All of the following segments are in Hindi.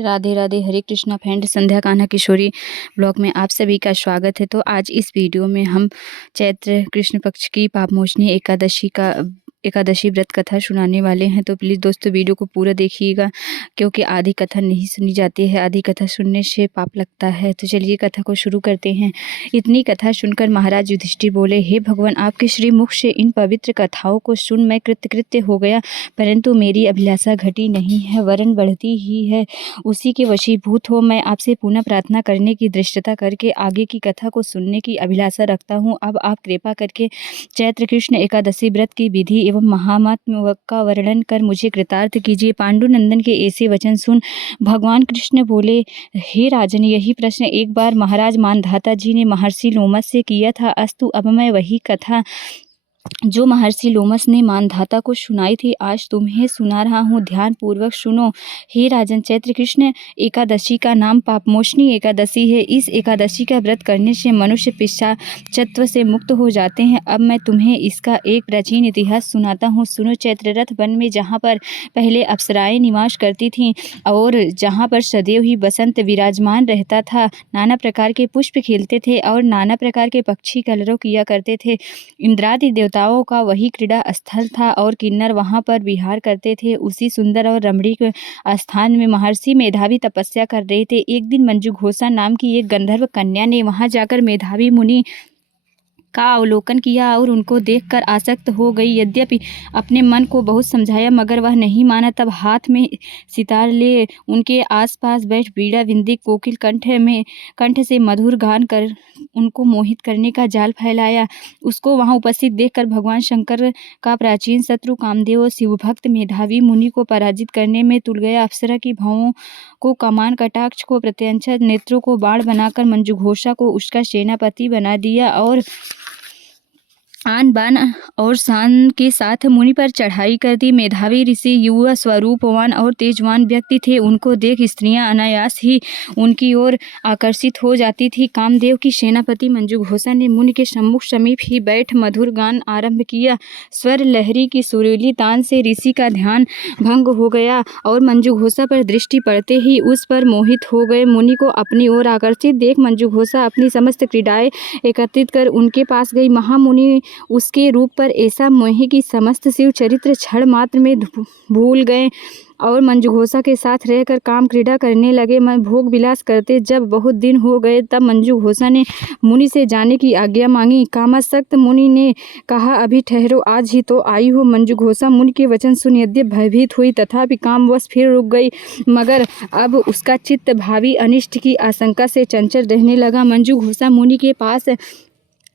राधे राधे, हरे कृष्णा फ्रेंड। संध्या कान्हा किशोरी ब्लॉग में आप सभी का स्वागत है। तो आज इस वीडियो में हम चैत्र कृष्ण पक्ष की पापमोचनी एकादशी व्रत कथा सुनाने वाले हैं। तो प्लीज़ दोस्तों वीडियो को पूरा देखिएगा, क्योंकि आधी कथा नहीं सुनी जाती है, आधी कथा सुनने से पाप लगता है। तो चलिए कथा को शुरू करते हैं। इतनी कथा सुनकर महाराज युधिष्ठिर बोले, हे भगवान, आपके श्री मुख से इन पवित्र कथाओं को सुन मैं कृतकृत्य हो गया, परंतु मेरी अभिलाषा घटी नहीं है, वरन बढ़ती ही है। उसी के वशीभूत हो मैं आपसे पुनः प्रार्थना करने की दृष्टता करके आगे की कथा को सुनने की अभिलाषा रखता हूँ। अब आप कृपा करके चैत्र कृष्ण एकादशी व्रत की विधि एवं महात्म्य का वर्णन कर मुझे कृतार्थ कीजिए। पांडुनंदन के ऐसे वचन सुन भगवान कृष्ण बोले, हे राजन, यही प्रश्न एक बार महाराज मानधाता जी ने महर्षि लोमस से किया था। अस्तु, अब मैं वही कथा जो महर्षि लोमस ने मानधाता को सुनाई थी आज तुम्हें सुना रहा हूँ। ध्यान पूर्वक सुनो। हे राजन, चैत्र कृष्ण एकादशी का नाम पापमोचनी एकादशी है। इस एकादशी का व्रत करने से मनुष्य पिशाचत्व से मुक्त हो जाते हैं। अब मैं तुम्हें इसका एक प्राचीन इतिहास सुनाता हूँ, सुनो। चैत्ररथ वन में जहाँ पर पहले अप्सराएं निवास करती थीं और जहाँ पर सदैव ही बसंत विराजमान रहता था, नाना प्रकार के पुष्प खिलते थे और नाना प्रकार के पक्षी कलरव किया करते थे। इंद्रादि देवताओं का वही क्रीड़ा स्थल था और किन्नर वहां पर विहार करते थे। उसी सुंदर और रमणीक स्थान में महर्षि मेधावी तपस्या कर रहे थे। एक दिन मंजुघोषा नाम की एक गंधर्व कन्या ने वहां जाकर मेधावी मुनि का अवलोकन किया और उनको देखकर आसक्त हो गई। यद्यपि अपने मन को बहुत समझाया मगर वह नहीं माना। तब हाथ में सितार ले उनके आसपास बैठ बीड़ा विंदी कोकिल कंठ से मधुर गान कर उनको मोहित करने का जाल फैलाया। उसको वहां उपस्थित देखकर भगवान शंकर का प्राचीन शत्रु कामदेव और शिवभक्त मेधावी मुनि को पराजित करने में तुल गया। अप्सरा की भावों को कमान, कटाक्ष को प्रत्यंचा, नेत्रों को बाण बनाकर मंजुघोषा को उसका सेनापति बना दिया और आन बान और शान के साथ मुनि पर चढ़ाई कर दी। मेधावी ऋषि युवा स्वरूपवान और तेजवान व्यक्ति थे। उनको देख स्त्रियां अनायास ही उनकी ओर आकर्षित हो जाती थी। कामदेव की सेनापति मंजुघोषा ने मुनि के सम्मुख समीप ही बैठ मधुर गान आरंभ किया। स्वर लहरी की सुरीली तान से ऋषि का ध्यान भंग हो गया और मंजुघोषा पर दृष्टि पड़ते ही उस पर मोहित हो गए। मुनि को अपनी ओर आकर्षित देख मंजुघोषा अपनी समस्त क्रीड़ाएं एकत्रित कर उनके पास गई। महामुनि उसके रूप पर ऐसा मोहे कि समस्त शिव चरित्र क्षण मात्र में भूल गए और मंजुघोषा के साथ रहकर काम क्रीड़ा करने लगे, भोग विलास करते। जब बहुत दिन हो गए तब मंजुघोषा ने मुनि से जाने की आज्ञा मांगी। कामासक्त मुनि ने कहा, अभी ठहरो, आज ही तो आई हो। मंजुघोषा मुनि के वचन सुन यद्यप भयभीत हुई तथापि कामवश फिर रुक गई, मगर अब उसका चित्त भावी अनिष्ट की आशंका से चंचल रहने लगा। मंजुघोषा मुनि के पास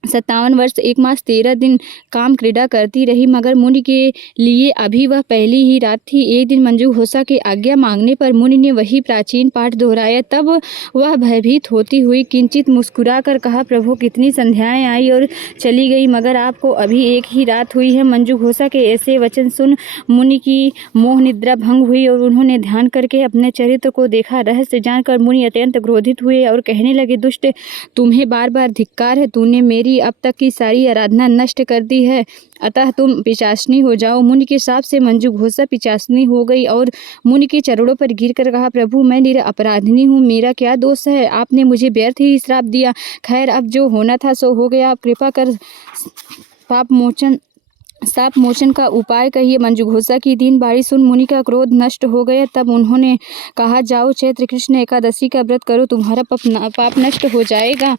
57 वर्ष 1 मास 13 दिन काम क्रीड़ा करती रही, मगर मुनि के लिए अभी वह पहली ही रात थी। एक दिन मंजुघोषा के आज्ञा मांगने पर मुनि ने वही प्राचीन पाठ दोहराया। तब वह भयभीत होती हुई किंचित मुस्कुरा कर कहा, प्रभु, कितनी संध्याएं आई और चली गई, मगर आपको अभी एक ही रात हुई है। मंजुघोषा के ऐसे वचन सुन मुनि की मोह निद्रा भंग हुई और उन्होंने ध्यान करके अपने चरित्र को देखा। रहस्य जानकर मुनि अत्यंत क्रोधित हुए और कहने लगे, दुष्ट, तुम्हें बार बार धिक्कार है। तूने मेरी अब तक की सारी आराधना नष्ट कर दी है, अतः तुम पिशाचनी हो जाओ। मुनि के शाप से मंजुघोषा पिशाचनी हो गई और मुनि के चरणों पर गिरकर कहा, प्रभु, मैं निरपराधिनी हूँ, मेरा क्या दोष है? आपने मुझे व्यर्थ ही श्राप दिया। खैर, अब जो होना था सो हो गया। आप कृपा कर शाप मोचन का उपाय कहिए। मंजुघोषा की दीन बाणी सुन मुनि का क्रोध नष्ट हो गया। तब उन्होंने कहा, जाओ, चैत्र कृष्ण एकादशी का व्रत करो, तुम्हारा पाप नष्ट हो जाएगा।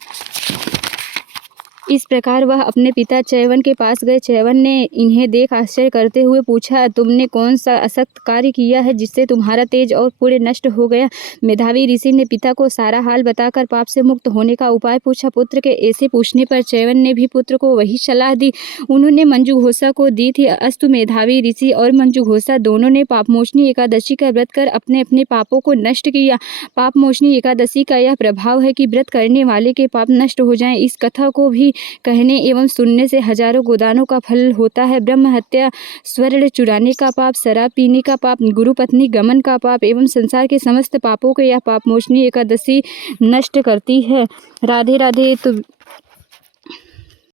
इस प्रकार वह अपने पिता च्यवन के पास गए। च्यवन ने इन्हें देख आश्चर्य करते हुए पूछा, तुमने कौन सा असक्त कार्य किया है जिससे तुम्हारा तेज और पुण्य नष्ट हो गया? मेधावी ऋषि ने पिता को सारा हाल बताकर पाप से मुक्त होने का उपाय पूछा। पुत्र के ऐसे पूछने पर च्यवन ने भी पुत्र को वही सलाह दी उन्होंने मंजुघोषा को दी थी। अस्तु, मेधावी ऋषि और मंजुघोषा दोनों ने पापमोचनी एकादशी का व्रत कर अपने अपने पापों को नष्ट किया। पापमोचनी एकादशी का यह प्रभाव है कि व्रत करने वाले के पाप नष्ट हो जाएं। इस कथा को भी कहने एवं सुनने से हजारों गोदानों का फल होता है। ब्रह्म हत्या, स्वर्ण चुराने का पाप, शराब पीने का पाप, गुरु पत्नी गमन का पाप एवं संसार के समस्त पापों को यह पापमोचनी एकादशी नष्ट करती है। राधे राधे। तो